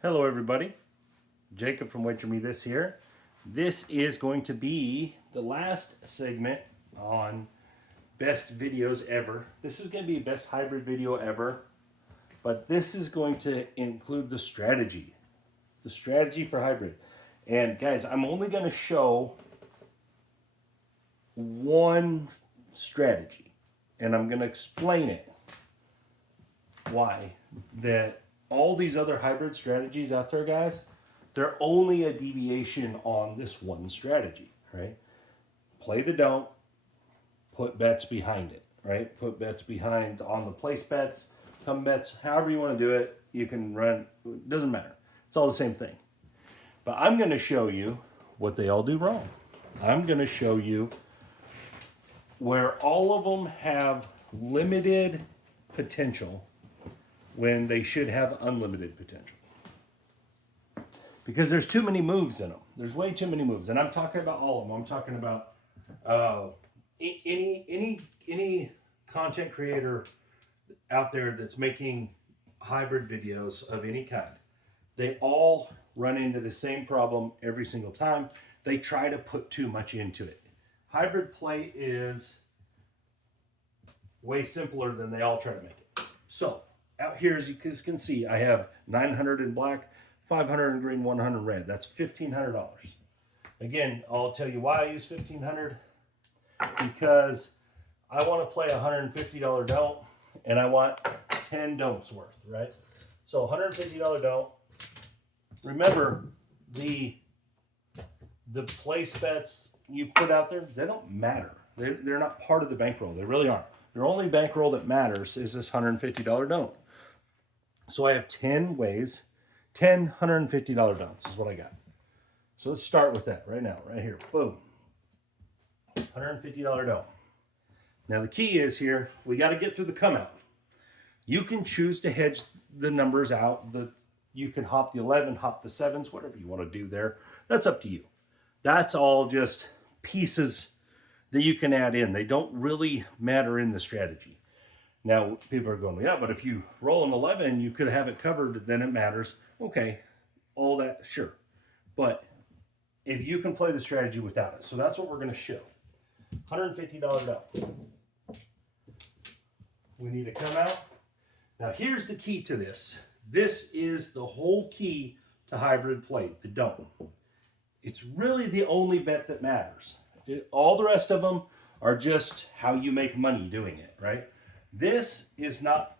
Hello everybody, Jacob from Wager Me This here. This is going to be the last segment on best videos ever. This is going to be best hybrid video ever, but this is going to include the strategy for hybrid. And guys, I'm only going to show one strategy and I'm going to explain it why that all these other hybrid strategies out there, guys, they're only a deviation on this one strategy, right? Play the don't, put bets behind it, right? Put bets behind on the place bets, come bets, however you want to do it. You can run, it doesn't matter. It's all the same thing. But I'm going to show you what they all do wrong. I'm going to show you where all of them have limited potential when they should have unlimited potential. Because there's too many moves in them. There's way too many moves. And I'm talking about all of them. I'm talking about any content creator out there that's making hybrid videos of any kind. They all run into the same problem every single time. They try to put too much into it. Hybrid play is way simpler than they all try to make it. So, out here, as you guys can see, I have 900 in black, 500 in green, 100 in red. That's $1,500. Again, I'll tell you why I use $1,500. Because I want to play a $150 don't, and I want 10 don'ts worth, right? So $150 don't. Remember, the place bets you put out there, they don't matter. They're not part of the bankroll. They really aren't. Your only bankroll that matters is this $150 don't. So I have 10 ways, 10 $150 don'ts is what I got. So let's start with that right now, right here. Boom. $150 don't. Now the key is here, we got to get through the come out. You can choose to hedge the numbers out. You can hop the 11, hop the 7s, whatever you want to do there. That's up to you. That's all just pieces that you can add in. They don't really matter in the strategy. Now, people are going, yeah, but if you roll an 11, you could have it covered, then it matters. Okay, all that, sure. But if you can play the strategy without it. So that's what we're going to show. $150 don't. We need to come out. Now, here's the key to this. This is the whole key to hybrid play, the don't. It's really the only bet that matters. All the rest of them are just how you make money doing it, right? This is not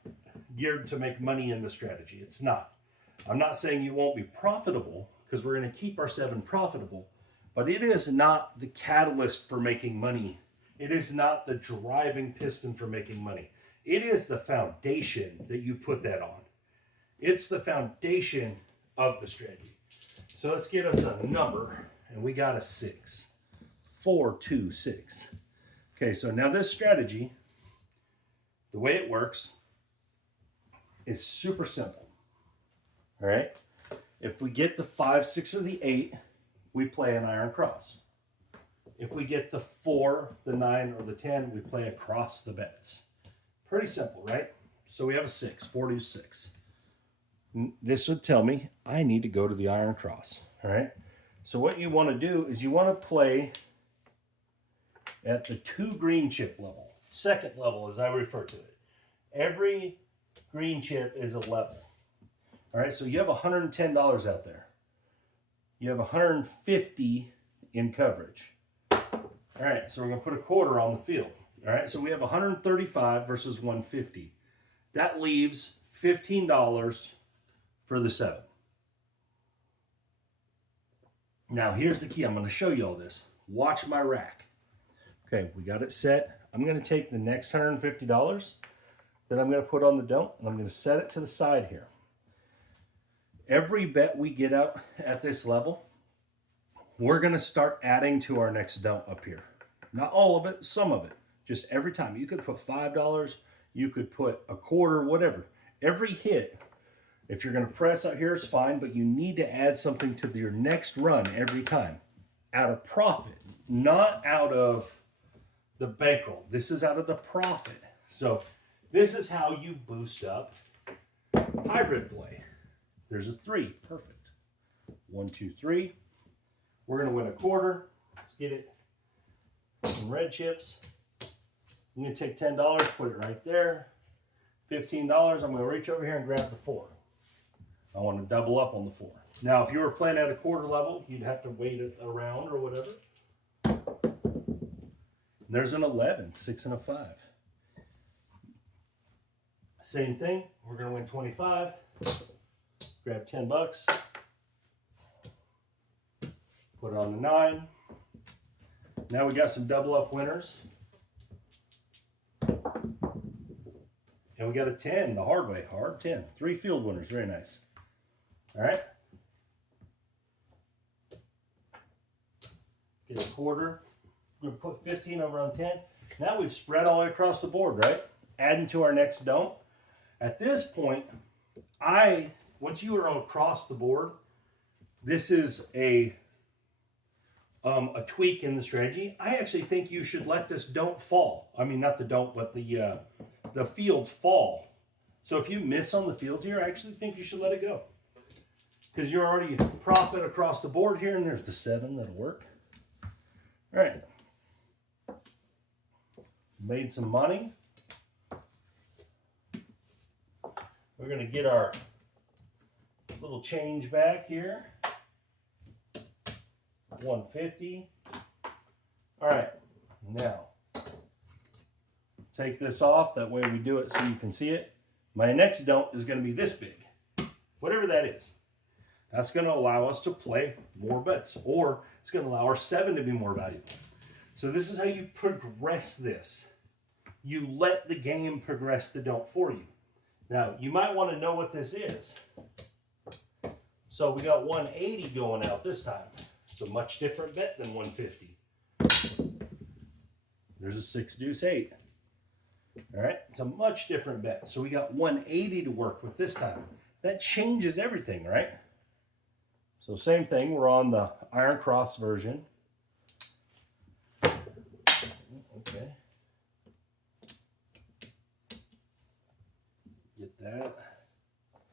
geared to make money in the strategy. It's not. I'm not saying you won't be profitable, because we're going to keep our 7 profitable, but it is not the catalyst for making money. It is not the driving piston for making money. It is the foundation that you put that on. It's the foundation of the strategy. So let's get us a number, and we got a 6. 4, 2, 6. Okay, so now this strategy, the way it works is super simple. All right? If we get the 5, 6, or the 8, we play an iron cross. If we get the 4, the 9, or the 10, we play across the bets. Pretty simple, right? So we have a 6, 4 to 6. This would tell me I need to go to the iron cross. All right? So what you want to do is you want to play at the 2 green chip level. Second level, as I refer to it. Every green chip is a level. All right, so you have $110 out there. You have $150 in coverage. All right, so we're going to put a quarter on the field. All right, so we have $135 versus $150. That leaves $15 for the 7. Now, here's the key. I'm going to show you all this. Watch my rack. Okay, we got it set. I'm going to take the next $150 that I'm going to put on the don't, and I'm going to set it to the side here. Every bet we get out at this level, we're going to start adding to our next don't up here. Not all of it, some of it. Just every time. You could put $5, you could put a quarter, whatever. Every hit, if you're going to press out here, it's fine, but you need to add something to your next run every time. Out of profit, not out of the bankroll. This is out of the profit. So this is how you boost up hybrid play. There's a 3. Perfect. 1, 2, 3. We're going to win a quarter. Let's get it. Some red chips. I'm going to take $10, put it right there. $15. I'm going to reach over here and grab the 4. I want to double up on the 4. Now, if you were playing at a quarter level, you'd have to wait it around or whatever. There's an 11, 6 and a 5. Same thing. We're going to win 25. Grab $10. Put it on the 9. Now we got some double up winners. And we got a 10 the hard way. Hard 10. 3 field winners. Very nice. All right. Get a quarter. We're going to put 15 over on 10. Now we've spread all the way across the board, right? Adding to our next don't. At this point, once you are across the board, this is a tweak in the strategy. I actually think you should let this don't fall. I mean, not the don't, but the field fall. So if you miss on the field here, I actually think you should let it go. Because you're already profit across the board here, and there's the 7, that'll work. All right. Made some money. We're going to get our little change back here. 150. All right, now take this off. That way we do it so you can see it. My next don't is going to be this big, whatever that is. That's going to allow us to play more bets, or it's going to allow our 7 to be more valuable. So this is how you progress this. You let the game progress the don't for you. Now, you might want to know what this is. So we got 180 going out this time. It's a much different bet than 150. There's a 6 deuce 8. All right, it's a much different bet. So we got 180 to work with this time. That changes everything, right? So same thing, we're on the Iron Cross version. Okay. Get that.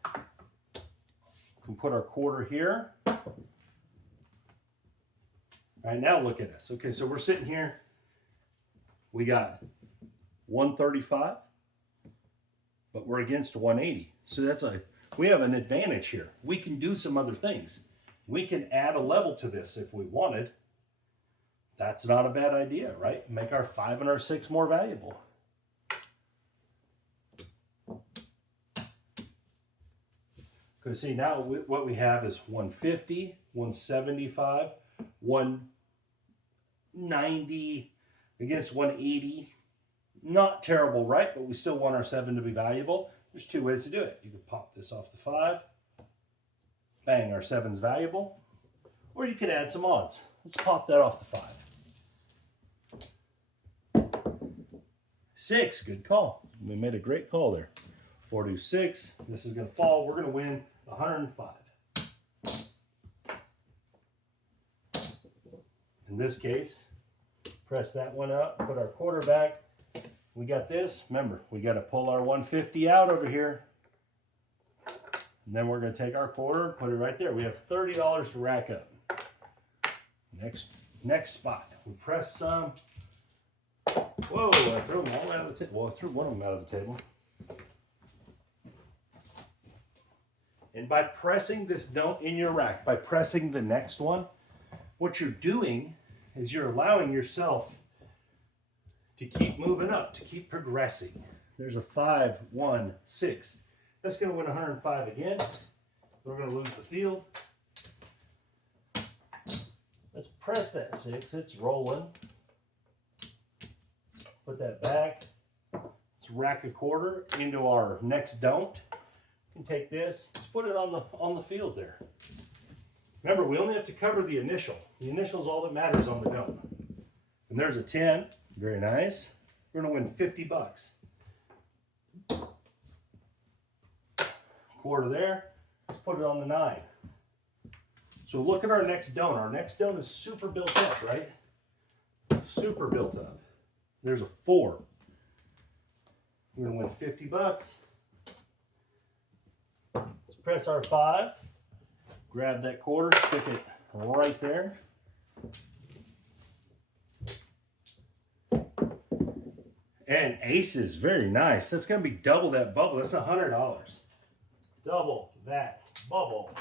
We can put our quarter here. All right, now look at this. Okay, so we're sitting here. We got 135, but we're against 180. So we have an advantage here. We can do some other things. We can add a level to this if we wanted. That's not a bad idea, right? Make our 5 and our 6 more valuable. Because see, now what we have is 150, 175, 190 against 180. Not terrible, right? But we still want our 7 to be valuable. There's 2 ways to do it. You can pop this off the 5. Bang, our 7's valuable. Or you could add some odds. Let's pop that off the 5. 6, good call. We made a great call there. 4 to 6. This is going to fall. We're going to win 105. In this case, press that one up, put our quarter back. We got this. Remember, we got to pull our 150 out over here. And then we're going to take our quarter, put it right there. We have $30 to rack up. Next spot. We press some. Whoa, I threw them all out of the table. Well, I threw one of them out of the table. And by pressing this don't in your rack, by pressing the next one, what you're doing is you're allowing yourself to keep moving up, to keep progressing. There's a 5, 1, 6. That's going to win 105 again. We're going to lose the field. Let's press that 6. It's rolling. Put that back. Let's rack a quarter into our next don't. You can take this. Let's put it on the field there. Remember, we only have to cover the initial. The initial is all that matters on the don't. And there's a 10. Very nice. We're going to win 50 bucks. Quarter there. Let's put it on the 9. So look at our next don't. Our next don't is super built up, right? Super built up. There's a 4. We're going to win 50 bucks. Let's press our 5, grab that quarter, stick it right there. And aces, very nice. That's going to be double that bubble. That's $100. Double that bubble.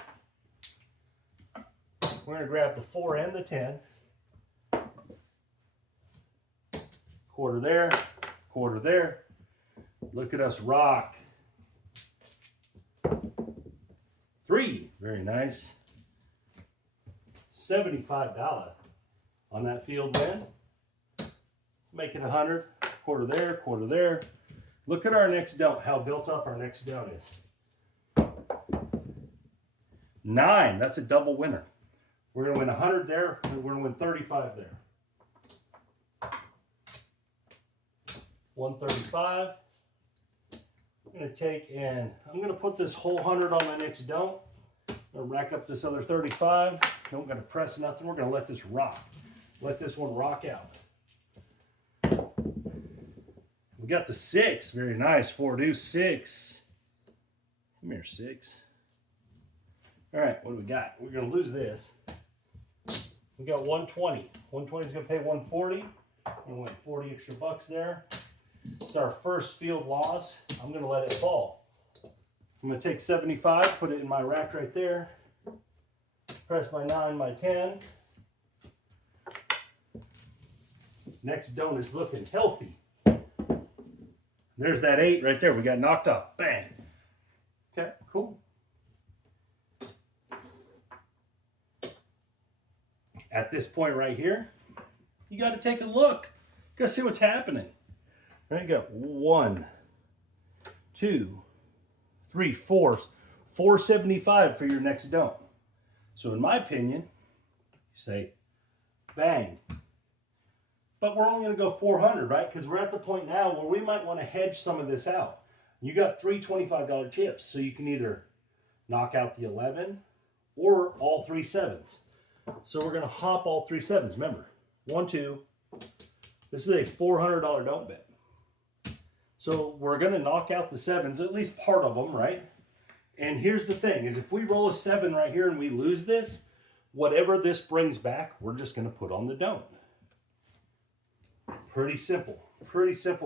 We're going to grab the 4 and the 10. Quarter there, quarter there. Look at us rock. 3, very nice. $75 on that field win. Make it 100. Quarter there, quarter there. Look at our next don't, how built up our next don't is. 9, that's a double winner. We're going to win 100 there, and we're going to win 35 there. 135. I'm going to take and I'm going to put this whole 100 on my next don't. I'm going to rack up this other 35. Don't got to press nothing. We're going to let this rock. Let this one rock out. We got the 6, very nice. 4 deuce 6. Come here, 6. All right, what do we got? We're gonna lose this. We got 120. 120 is gonna pay 140. We went 40 extra bucks there. It's our first field loss. I'm gonna let it fall. I'm gonna take 75, put it in my rack right there. Press my 9, my 10. Next don't is looking healthy. There's that 8 right there. We got knocked off. Bang. Okay, cool. At this point right here, you got to take a look. You got to see what's happening. There you go. 1, 2, 3, 4. 475 for your next don't. So in my opinion, you say, bang. But we're only going to go 400, right? Because we're at the point now where we might want to hedge some of this out. You got 3 $25 chips, so you can either knock out the 11 or all 3 7s. So we're going to hop all 3 7s. Remember, 1, 2. This is a $400 don't bet. So we're going to knock out the 7s, at least part of them, right? And here's the thing, is if we roll a 7 right here and we lose this, whatever this brings back, we're just going to put on the don't. Pretty simple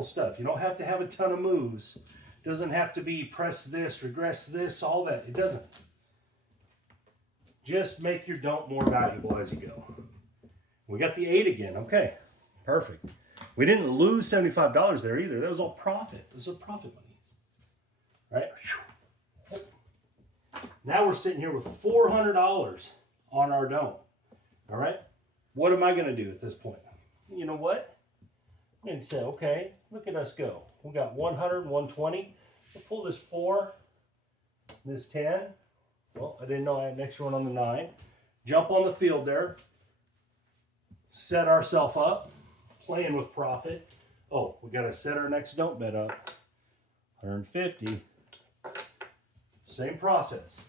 stuff. You don't have to have a ton of moves. It doesn't have to be press this, regress this, all that. It doesn't. Just make your don't more valuable as you go. We got the 8 again. Okay, perfect. We didn't lose $75 there either. That was all profit. This was profit money, right? Now we're sitting here with $400 on our don't. All right, what am I going to do at this point? You know what? I'm going to say, okay, look at us go. We got 100, 120. We'll pull this 4, this 10. Well, I didn't know I had an extra one on the 9. Jump on the field there. Set ourselves up. Playing with profit. Oh, we got to set our next don't bet up. 150. Same process.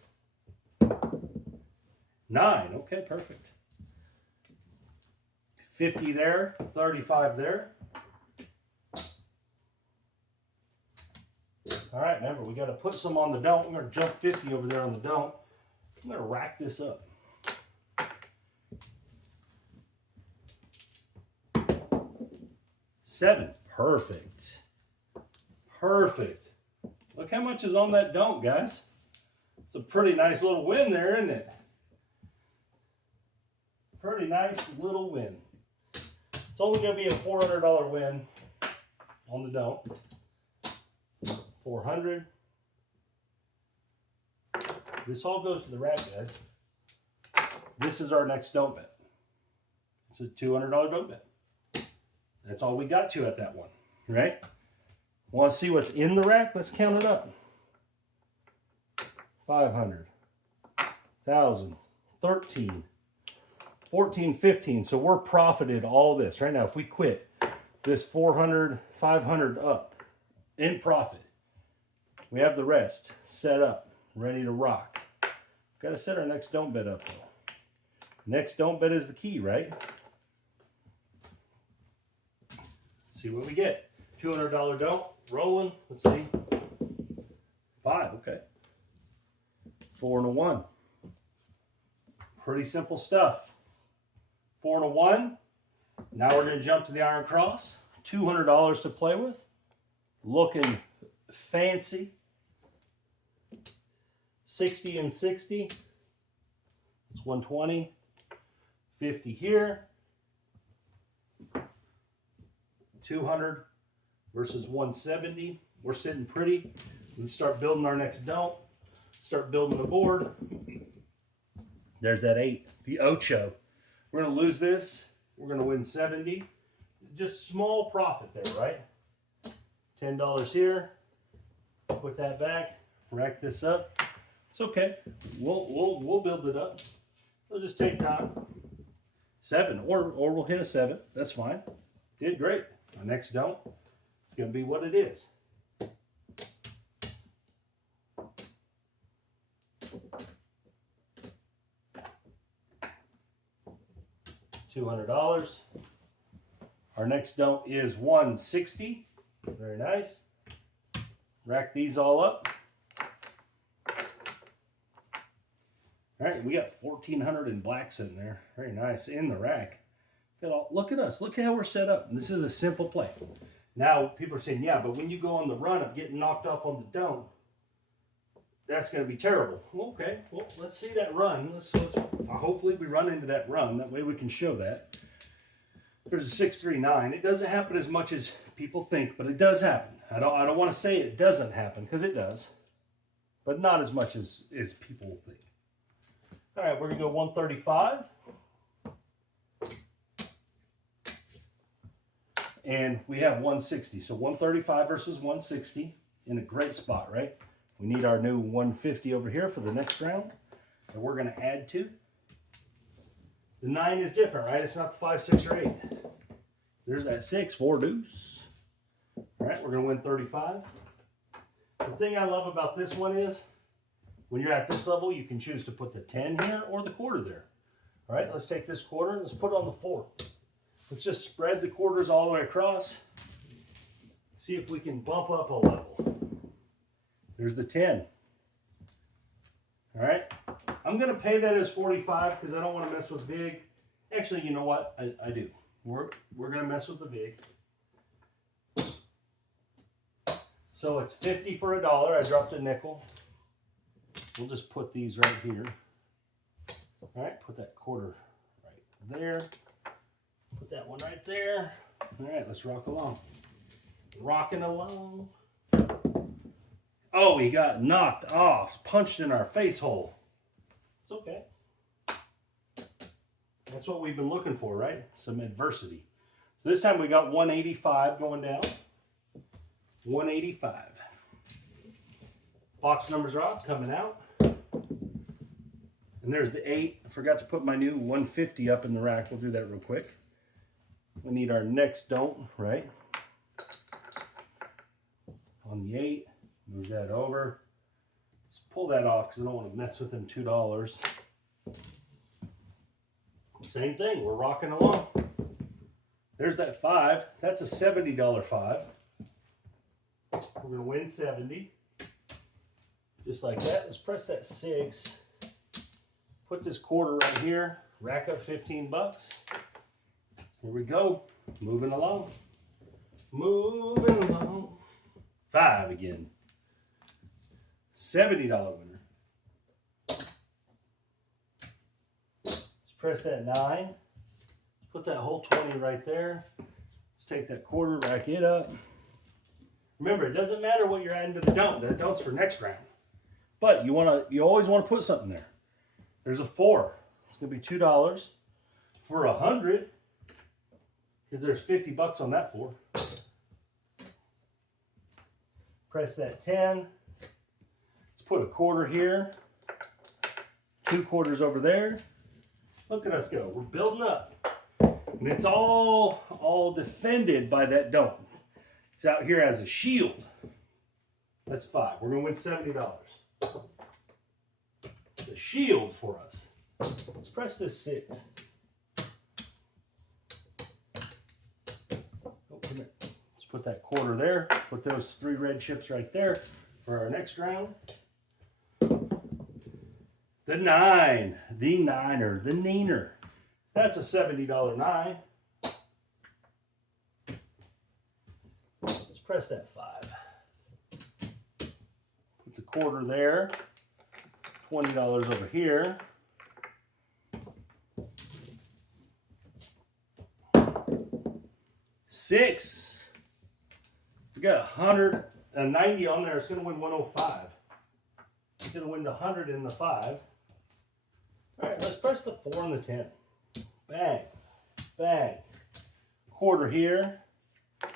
9. Okay, perfect. 50 there. 35 there. All right, remember, we got to put some on the don't. We're going to jump 50 over there on the don't. I'm going to rack this up. $7. Perfect. Perfect. Look how much is on that don't, guys. It's a pretty nice little win there, isn't it? Pretty nice little win. It's only going to be a $400 win on the don't. 400. This all goes to the rack, guys. This is our next don't bet. It's a $200 don't bet. That's all we got to at that one, right? Want to see what's in the rack? Let's count it up. 500, 1,000, 13, 14, 15. So we're profited all this right now. If we quit this 400, 500 up in profit, we have the rest set up, ready to rock. Got to set our next don't bet up though. Next don't bet is the key, right? Let's see what we get. $200 don't, rolling. Let's see. 5, okay. 4 and a 1. Pretty simple stuff. 4 and a 1. Now we're going to jump to the iron cross. $200 to play with. Looking fancy. 60 and 60. It's 120. 50 here. 200 versus 170. We're sitting pretty. Let's start building our next don't. Start building the board. There's that 8, the ocho. We're going to lose this. We're going to win 70. Just small profit there, right? $10 here. Put that back. Rack this up. It's okay. We'll build it up. It'll just take time. 7, or we'll hit a 7. That's fine. Did great. Our next don't. It's going to be what it is. $200. Our next don't is 160. Very nice. Rack these all up. All right, we got 1,400 in blacks in there. Very nice in the rack. Look at us. Look at how we're set up. This is a simple play. Now people are saying, yeah, but when you go on the run of getting knocked off on the don't, that's going to be terrible. Okay, well, let's see that run. Let's hopefully we run into that run. That way we can show that. There's a 639. It doesn't happen as much as people think, but it does happen. I don't want to say it doesn't happen, because it does, but not as much as people think. All right, we're going to go 135. And we have 160. So 135 versus 160 in a great spot, right? We need our new 150 over here for the next round that we're going to add to. The 9 is different, right? It's not the 5, 6, or 8. There's that 6, 4 deuce. All right, we're going to win 35. The thing I love about this one is when you're at this level, you can choose to put the 10 here or the quarter there. All right, let's take this quarter. Let's put it on the 4. Let's just spread the quarters all the way across. See if we can bump up a level. There's the 10. All right. I'm going to pay that as 45 because I don't want to mess with big. Actually, you know what? I do. We're going to mess with the big. So it's 50 for $1. I dropped a nickel. We'll just put these right here. All right. Put that quarter right there. Put that one right there. All right. Let's rock along. Rocking along. Oh, he got knocked off, punched in our face hole. It's okay. That's what we've been looking for, right? Some adversity. So this time we got 185 going down. 185. Box numbers are off, coming out. And there's the 8. I forgot to put my new 150 up in the rack. We'll do that real quick. We need our next don't, right? On the 8. Move that over. Let's pull that off because I don't want to mess with them $2. Same thing, we're rocking along. There's that 5. That's a $70 5. We're going to win 70. Just like that. Let's press that 6. Put this quarter right here. Rack up 15 bucks. Here we go. Moving along. Moving along. 5 again. $70 winner. Let's press that 9. Put that whole 20 right there. Let's take that quarter, rack it up. Remember, it doesn't matter what you're adding to the don't. The don't's for next round. But you always want to put something there. There's a 4. It's gonna be $2 for 100 because there's 50 bucks on that 4. Press that 10. Put a quarter here, 2 quarters over there. Look at us go. We're building up. And it's all defended by that don't. It's out here as a shield. That's 5. We're going to win $70. It's a shield for us. Let's press this 6. Oh, come here. Let's put that quarter there. Put those 3 red chips right there for our next round. The 9, the niner, the neener. That's a $70 9. Let's press that 5. Put the quarter there. $20 over here. Six. We got 190 on there. It's going to win 105. It's going to win the 100 in the 5. All right, let's press the 4 and the 10. Bang, bang. Quarter here,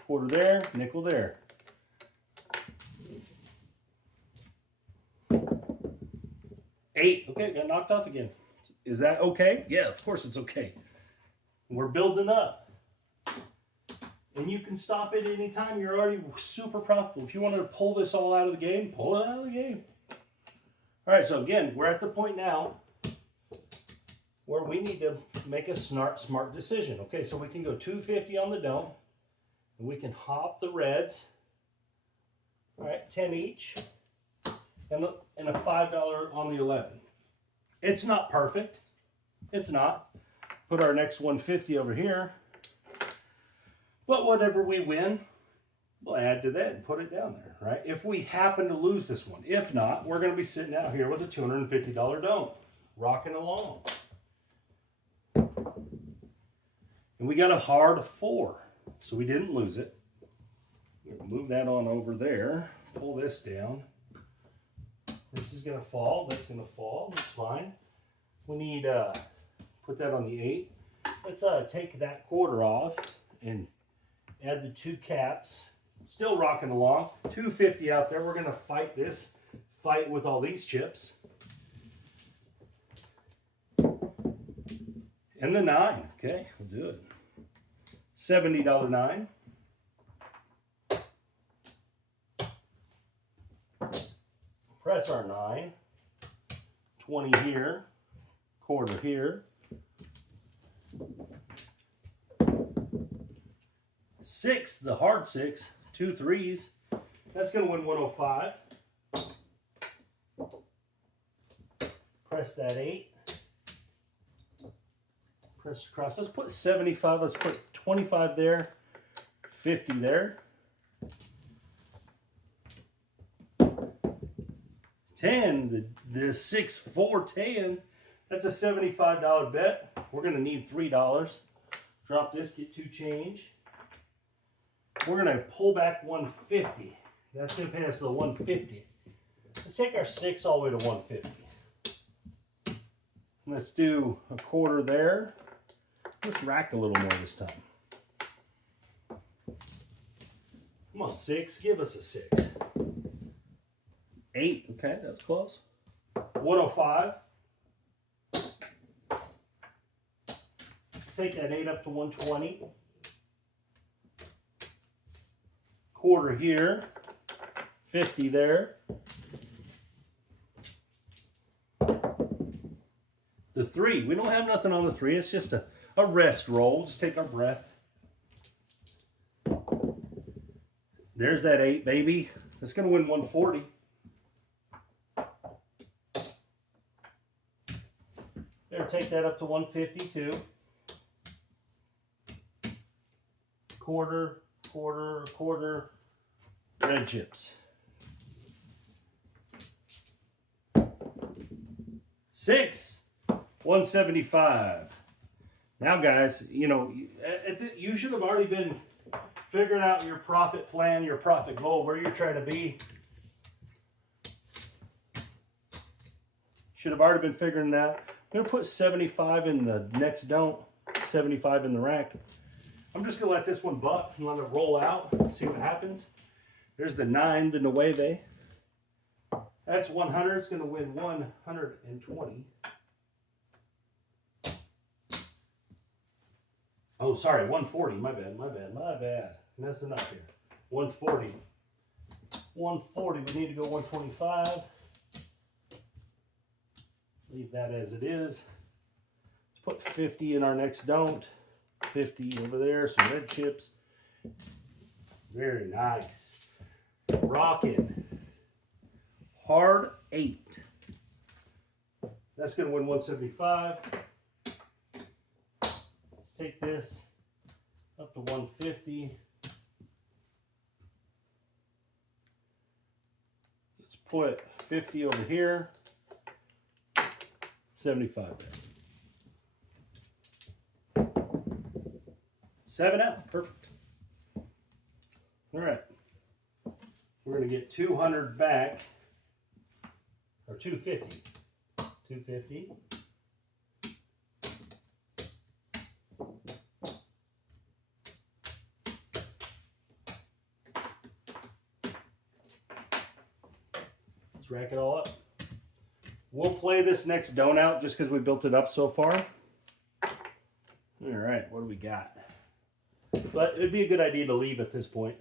quarter there, nickel there. Eight. Okay, got knocked off again. Is that okay? Yeah, of course it's okay. We're building up. And you can stop it anytime. You're already super profitable. If you want to pull this all out of the game, pull it out of the game. All right, so again, we're at the point now where we need to make a smart decision. Okay, so we can go 250 on the don't, and we can hop the reds. All right, 10 each, and a $5 on the 11. It's not perfect. It's not. Put our next 150 over here. But whatever we win, we'll add to that and put it down there, right? If we happen to lose this one. If not, we're going to be sitting out here with a $250 don't, rocking along. And we got a hard 4, so we didn't lose it. We'll move that on over there. Pull this down. This is going to fall. That's going to fall. That's fine. We need put that on the 8. Let's take that quarter off and add the 2 caps. Still rocking along. 250 out there. We're going to fight this. Fight with all these chips. And the 9. Okay, we'll do it. $70 9. Press our 9. 20 here. Quarter here. 6, the hard 6. 2 3s. That's going to win 105. Press that 8. Press across. Let's put 75. Let's put 25 there. 50 there. 10. The 6 4 10. That's a $75 bet. We're going to need $3. Drop this. Get 2 change. We're going to pull back 150. That's going to pay us the 150. Let's take our 6 all the way to 150. Let's do a quarter there. Let's rack a little more this time. Come on, 6. Give us a 6. 8. Okay, that was close. 105. Take that 8 up to 120. Quarter here. 50 there. The 3. We don't have nothing on the 3. It's just a rest roll. Just take our breath. There's that 8, baby. That's going to win 140. There, take that up to 152. Quarter, quarter, quarter. Red chips. 6. 175. Now, guys, you know, you should have already been figuring out your profit plan, your profit goal, where you're trying to be. Should have already been figuring that out. I'm going to put 75 in the next don't, 75 in the rack. I'm just going to let this one buck and let it roll out, see what happens. There's the 9, the Nueve. That's 100. It's going to win 120. Oh, sorry, 140. My bad. Messing up here. 140. 140. We need to go 125. Leave that as it is. Let's put 50 in our next don't. 50 over there. Some red chips. Very nice. Rockin'. Hard 8. That's going to win 175. Let's take this up to 150. Let's put 50 over here. 75 there. 7 out. Perfect. All right. We're going to get 200 back, or 250. 250. Let's rack it all up. We'll play this next don't out just because we built it up so far. All right, what do we got? But it'd be a good idea to leave at this point.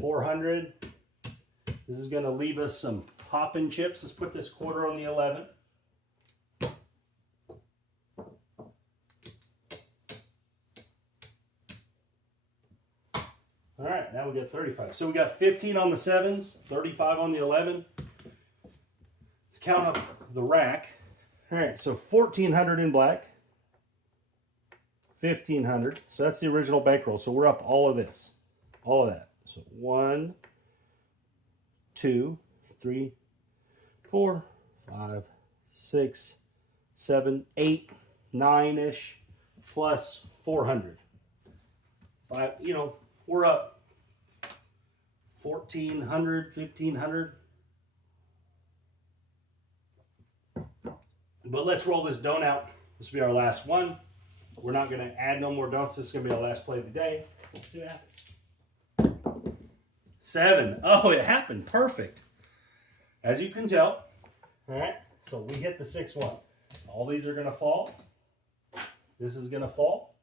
$400. This is going to leave us some poppin' chips. Let's put this quarter on the 11. All right, now we got 35. So we got 15 on the 7s, 35 on the 11. Let's count up the rack. All right, so 1,400 in black, 1,500. So that's the original bankroll. So we're up all of this, all of that. So 1, 2, 3, 4, 5, 6, 7, 8, 9-ish, plus 400. We're up 1,400, 1,500. But let's roll this don't out. This will be our last one. We're not going to add no more don'ts. This is going to be our last play of the day. Let's see what happens. 7. Oh, it happened. Perfect. As you can tell. All right. So we hit the 6-1. All these are going to fall. This is going to fall.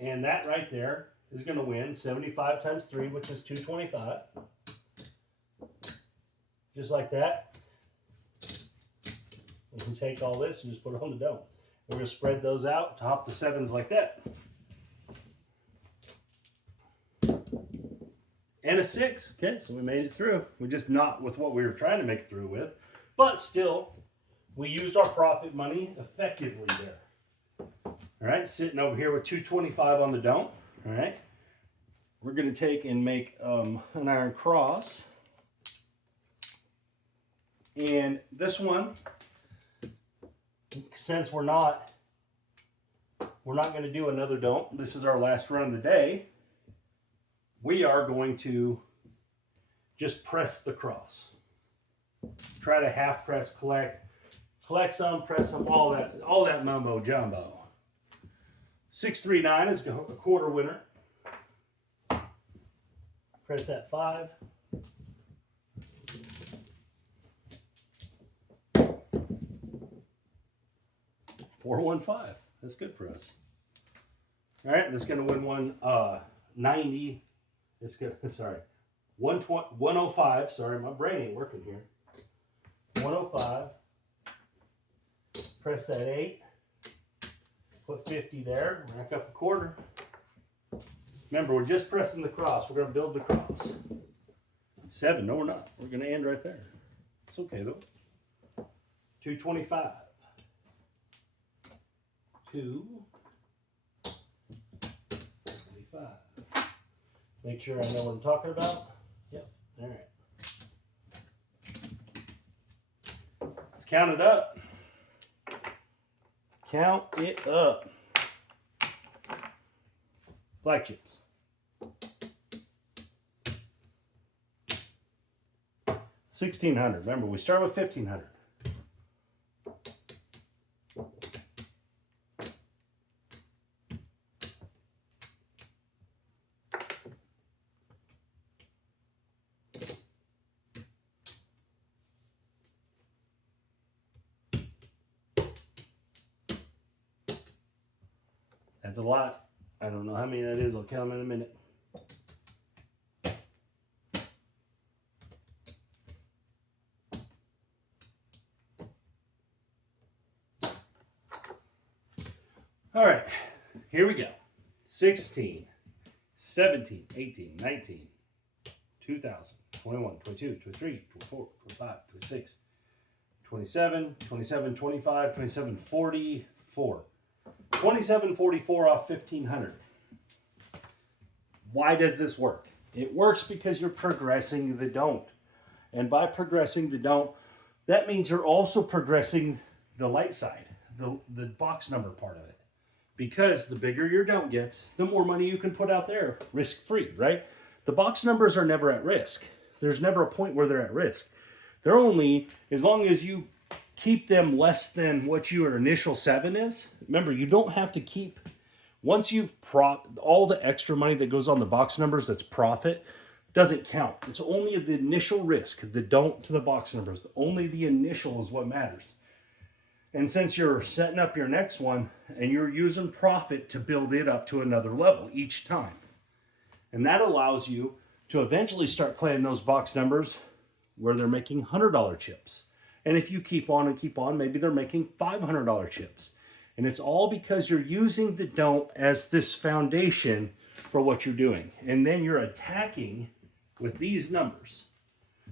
And that right there is going to win 75 times 3, which is 225. Just like that. We can take all this and just put it on the dome. We're going to spread those out, top the 7s like that. And a 6. Okay, so we made it through. We're just not with what we were trying to make it through with. But still, we used our profit money effectively there. All right, sitting over here with 225 on the dome. All right, we're going to take and make an iron cross. And this one, since we're not going to do another don't, this is our last run of the day, we are going to just press the cross. Try to half press, collect some, press some, all that mumbo jumbo. 639 is a quarter winner. Press that 5. $415. That's good for us. All right, that's going to win 190. It's good. Sorry, 105. Sorry, my brain ain't working here. 105. Press that 8. Put 50 there. Rack up a quarter. Remember, we're just pressing the cross. We're going to build the cross. 7. No, we're not. We're going to end right there. It's okay though. 225. 225. Make sure I know what I'm talking about. Yep. All right. Let's count it up. Count it up. Black chips. 1,600. Remember, we start with 1,500. That's a lot. I don't know how many that is. I'll count them in a minute. All right, here we go. 16. 17, 18, 19, 2000, 21, 22, 23, 24, 25, 26, 27, 27, 25, 27, 44. 2744 off 1500. Why does this work? It works because you're progressing the don't. And by progressing the don't, that means you're also progressing the light side, the box number part of it. Because the bigger your don't gets, the more money you can put out there, risk-free, right? The box numbers are never at risk. There's never a point where they're at risk. They're only, as long as you keep them less than what your initial 7 is. Remember, you don't have to keep, once you've all the extra money that goes on the box numbers that's profit, doesn't count. It's only the initial risk, the don't to the box numbers. Only the initial is what matters. And since you're setting up your next one and you're using profit to build it up to another level each time. And that allows you to eventually start playing those box numbers where they're making $100 chips. And if you keep on and keep on, maybe they're making $500 chips. And it's all because you're using the don't as this foundation for what you're doing. And then you're attacking with these numbers.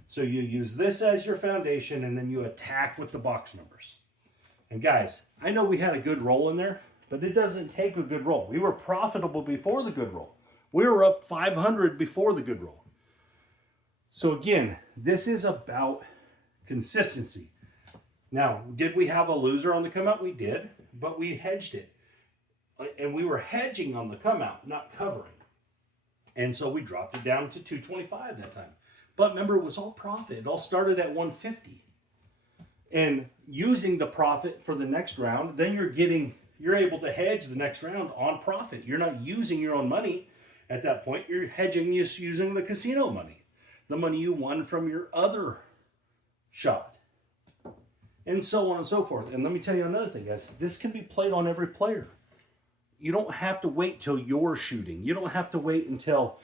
So you use this as your foundation and then you attack with the box numbers. And guys, I know we had a good roll in there, but it doesn't take a good roll. We were profitable before the good roll. We were up 500 before the good roll. So again, this is about consistency. Now, did we have a loser on the come out? We did, but we hedged it. And we were hedging on the come out, not covering. And so we dropped it down to 225 that time. But remember, it was all profit. It all started at 150. And using the profit for the next round, then you're able to hedge the next round on profit. You're not using your own money at that point. You're hedging just using the casino money, the money you won from your other shot, and so on and so forth. And let me tell you another thing, guys. This can be played on every player. You don't have to wait till you're shooting. You don't have to wait until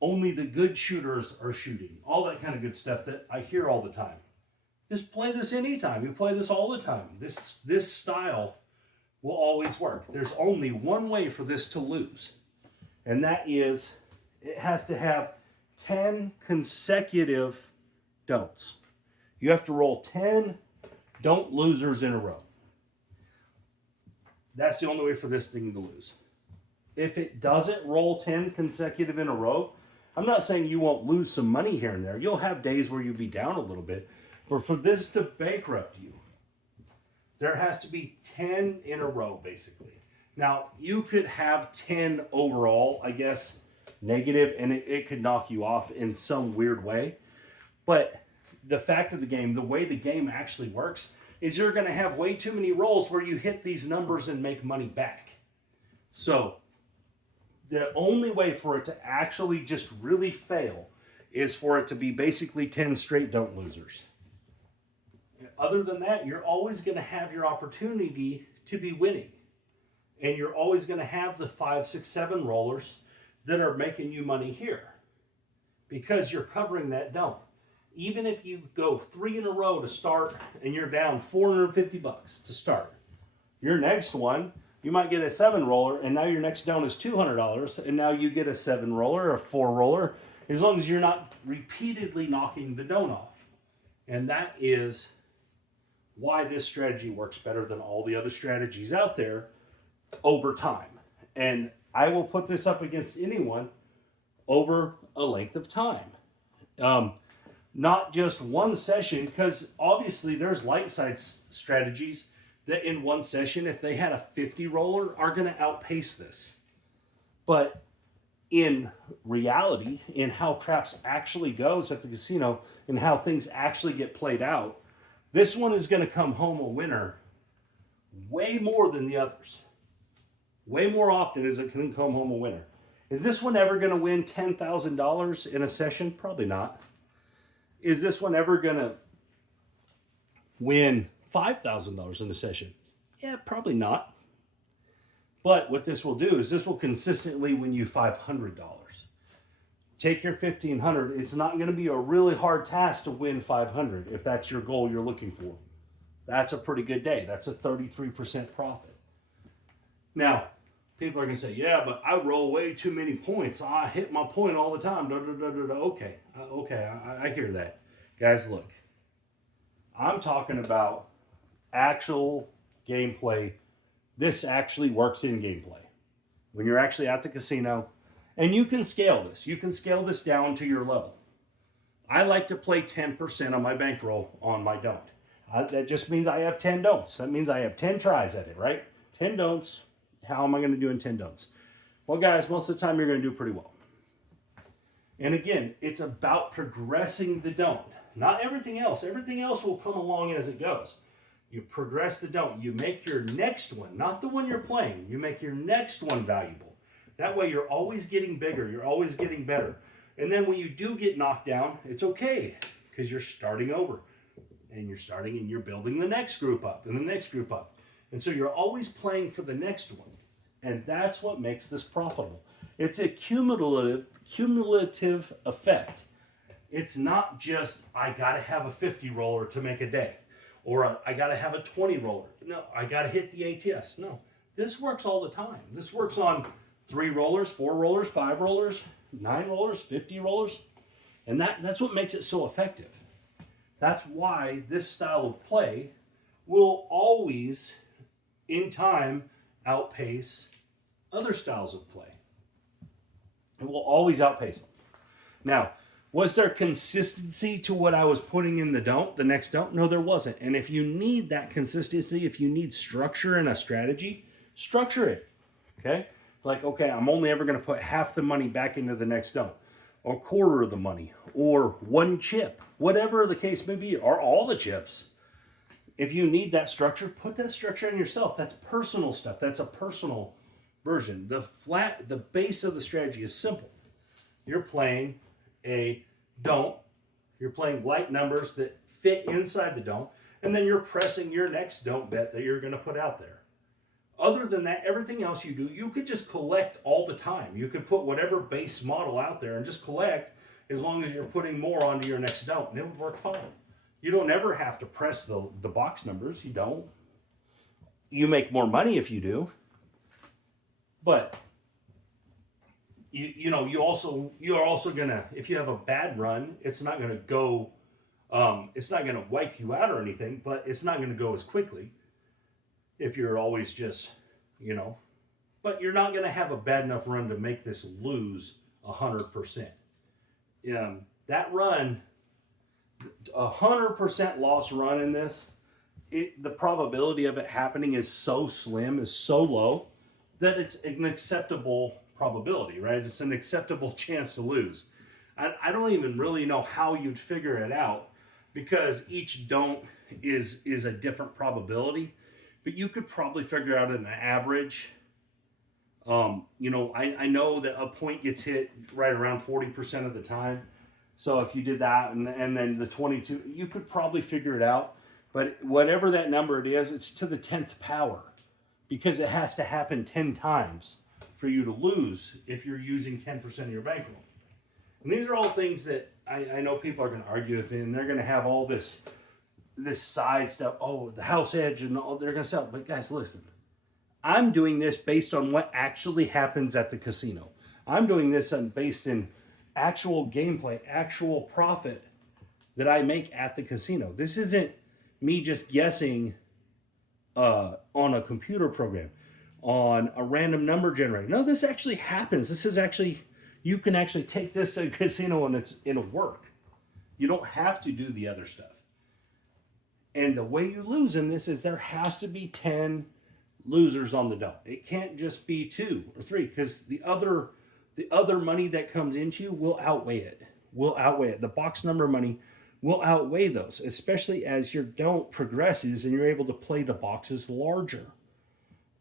only the good shooters are shooting. All that kind of good stuff that I hear all the time. Just play this anytime. You play this all the time. This style will always work. There's only one way for this to lose, and that is it has to have 10 consecutive don'ts. You have to roll 10 don't losers in a row. That's the only way for this thing to lose. If it doesn't roll 10 consecutive in a row, I'm not saying you won't lose some money here and there. You'll have days where you'll be down a little bit. But for this to bankrupt you, there has to be 10 in a row, basically. Now, you could have 10 overall, I guess, negative, and it could knock you off in some weird way. But the fact of the game, the way the game actually works, is you're going to have way too many rolls where you hit these numbers and make money back. So the only way for it to actually just really fail is for it to be basically 10 straight don't losers. Other than that, you're always going to have your opportunity to be winning. And you're always going to have the 5, 6, 7 rollers that are making you money here because you're covering that don't. Even if you go 3 in a row to start and you're down $450 to start, your next one, you might get a 7 roller, and now your next down is $200, and now you get a 7 roller or a 4 roller, as long as you're not repeatedly knocking the don't off. And that is why this strategy works better than all the other strategies out there over time. And I will put this up against anyone over a length of time. Not just one session, because obviously there's light side strategies that in one session, if they had a 50 roller, are going to outpace this. But in reality, in how craps actually goes at the casino and how things actually get played out, this one is going to come home a winner way more than the others. Way more often is it going to come home a winner. Is this one ever going to win $10,000 in a session? Probably not. Is this one ever going to win $5,000 in a session? Yeah, probably not. But what this will do is this will consistently win you $500. Take your $1,500. It's not going to be a really hard task to win $500 if that's your goal you're looking for. That's a pretty good day. That's a 33% profit. Now, people are going to say, yeah, but I roll way too many points. I hit my point all the time. Okay, I hear that. Guys, look, I'm talking about actual gameplay. This actually works in gameplay. When you're actually at the casino, and you can scale this. You can scale this down to your level. I like to play 10% on my bankroll on my don't. That just means I have 10 don'ts. That means I have 10 tries at it, right? 10 don'ts. How am I going to do in 10 don'ts? Well, guys, most of the time you're going to do pretty well. And again, it's about progressing the don't, not everything else. Everything else will come along as it goes. You progress the don't. You make your next one, not the one you're playing. You make your next one valuable. That way you're always getting bigger. You're always getting better. And then when you do get knocked down, it's okay because you're starting over. And you're starting and you're building the next group up and the next group up. And so you're always playing for the next one. And that's what makes this profitable. It's a cumulative effect. It's not just, I got to have a 50 roller to make a day. Or I got to have a 20 roller. No, I got to hit the ATS. No, this works all the time. This works on 3 rollers, 4 rollers, 5 rollers, 9 rollers, 50 rollers. And that's what makes it so effective. That's why this style of play will always, in time, outpace other styles of play. It will always outpace them. Now, was there consistency to what I was putting in the next don't? No, there wasn't. And if you need that consistency, if you need structure and a strategy, structure it. Okay? Like, okay, I'm only ever going to put half the money back into the next don't, or quarter of the money, or 1 chip, whatever the case may be, or all the chips. If you need that structure, put that structure in yourself. That's personal stuff. That's a personal version. The base of the strategy is simple. You're playing a don't. You're playing light numbers that fit inside the don't, and then you're pressing your next don't bet that you're going to put out there. Other than that, everything else you do, you could just collect all the time. You could put whatever base model out there and just collect as long as you're putting more onto your next don't, and it would work fine. You don't ever have to press the box numbers. You don't. You make more money if you do. But you're also gonna, if you have a bad run, it's not gonna go, it's not gonna wipe you out or anything, but it's not gonna go as quickly if you're always just, but you're not gonna have a bad enough run to make this lose 100%. That run, 100% loss run in this, the probability of it happening is so slim, is so low, that it's an acceptable probability, right? It's an acceptable chance to lose. I don't even really know how you'd figure it out because each don't is a different probability, but you could probably figure out an average. I know that a point gets hit right around 40% of the time. So if you did that and then the 22, you could probably figure it out. But whatever that number it is, it's to the 10th power because it has to happen 10 times for you to lose if you're using 10% of your bankroll. And these are all things that I know people are going to argue with me, and they're going to have all this side stuff. Oh, the house edge and all they're going to sell. But guys, listen, I'm doing this based on what actually happens at the casino. I'm doing this based in actual gameplay, actual profit that I make at the casino. This isn't me just guessing on a computer program, on a random number generator. No, this actually happens. This is actually, you can actually take this to a casino and it'll work. You don't have to do the other stuff. And the way you lose in this is there has to be 10 losers on the don't. It can't just be 2 or 3 because the other money that comes into you will outweigh it. The box number money will outweigh those, especially as your don't progresses and you're able to play the boxes larger.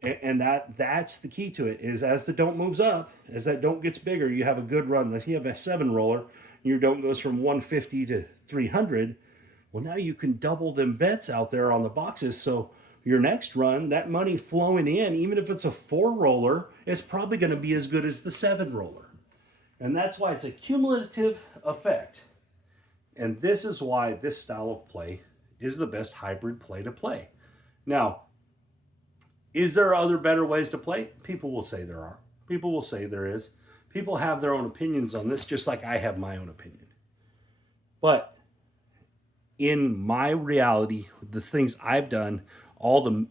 And that's the key to it, is as the don't moves up, as that don't gets bigger, you have a good run. Like you have a 7 roller, and your don't goes from 150 to 300. Well, now you can double them bets out there on the boxes. So your next run, that money flowing in, even if it's a 4 roller, it's probably going to be as good as the 7 roller. And that's why it's a cumulative effect. And this is why this style of play is the best hybrid play to play. Now, Is there other better ways to play? People will say there are. People will say there is. People have their own opinions on this, just like I have my own opinion. But in my reality, the things I've done, all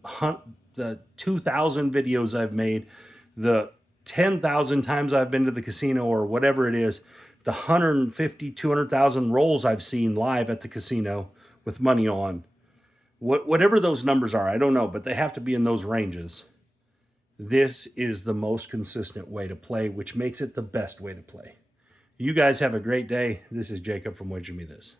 the 2,000 videos I've made, the 10,000 times I've been to the casino or whatever it is, the 150, 200,000 rolls I've seen live at the casino with money on, whatever those numbers are, I don't know, but they have to be in those ranges. This is the most consistent way to play, which makes it the best way to play. You guys have a great day. This is Jacob from Wedging Me This.